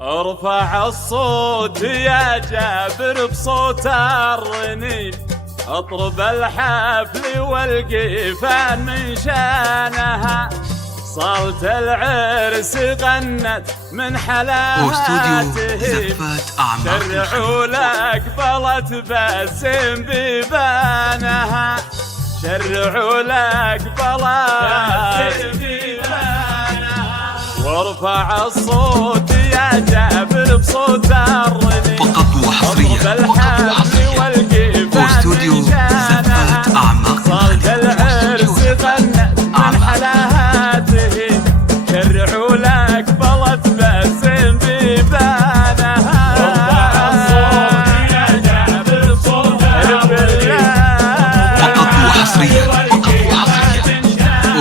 ارفع الصوت يا جابر بصوت الرنين، اطرب الحفل والقيفان من شانها، صالة العرس غنت من حلاوته، شرعوا لك بلت بسم بيبانها، شرعوا لك بلت بيبانها، وارفع الصوت يا جابر بصوت الرنين، فقط وحصريا واستوديو زفات أعماق صالة العرس غنت من حلاوته، شرعوا لك بلت بسم بيبانها، فقط وحصريا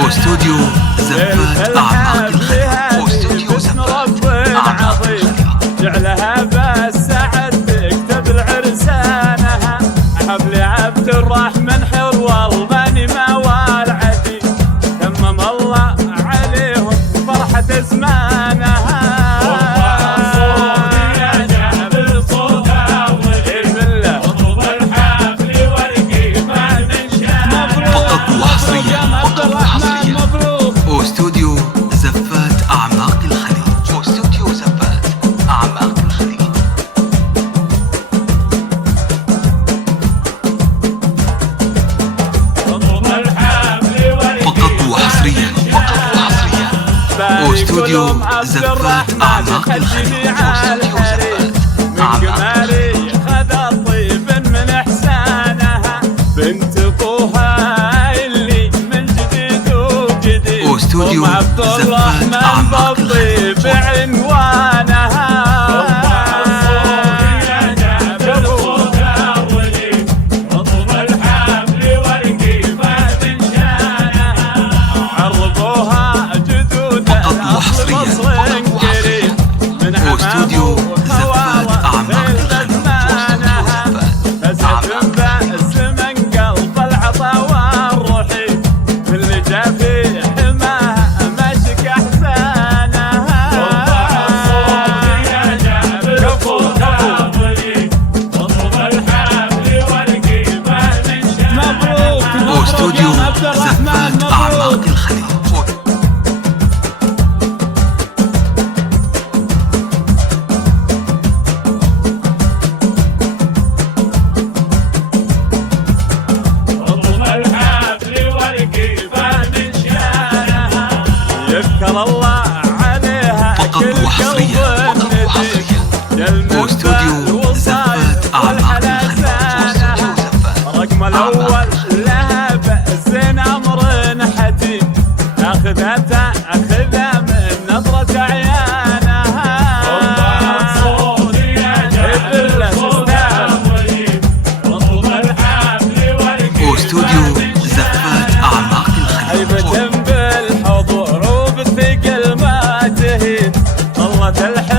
واستوديو زفات أعماق الخير، واستوديو زفات أعماق الخير، جعلها بالسعد تكتب العرسانها، حفل عبد الرحمن حلو الغني ما والعدي، تمم الله عليهم فرحة زمانها، فقط وحصريا واستوديو زفات أعماق الخليج، واستوديو زفات أعماق الخليج. فقط وحصريا واستوديو زفات أعماق الخليج، واستوديو زفات أعماق الخليج. خذ الطيب من احسانها، بنت ابوها اللي من جديد وجديد، واستوديو عبد الرحمن بالطيب عنوانها، عرضوها جدود اصل مصر قريب، من واستوديو زفات أعماق الخليج، فزت بأسمن قلب العطا والروحي، اللي جا في حماها مشك احسانها، كفو مبروك واستوديو زفات أعماق الخليج. يذكر الله عليها فقط وحصريا واستوديو زفات أعماق الخليج، رقم الأول لها بأس أمر حديد، أخذتها من نظرة عيانها، واستوديو زفات أعماق الخليج. بالحضور وبالثقل ما تهين، ظلت الحب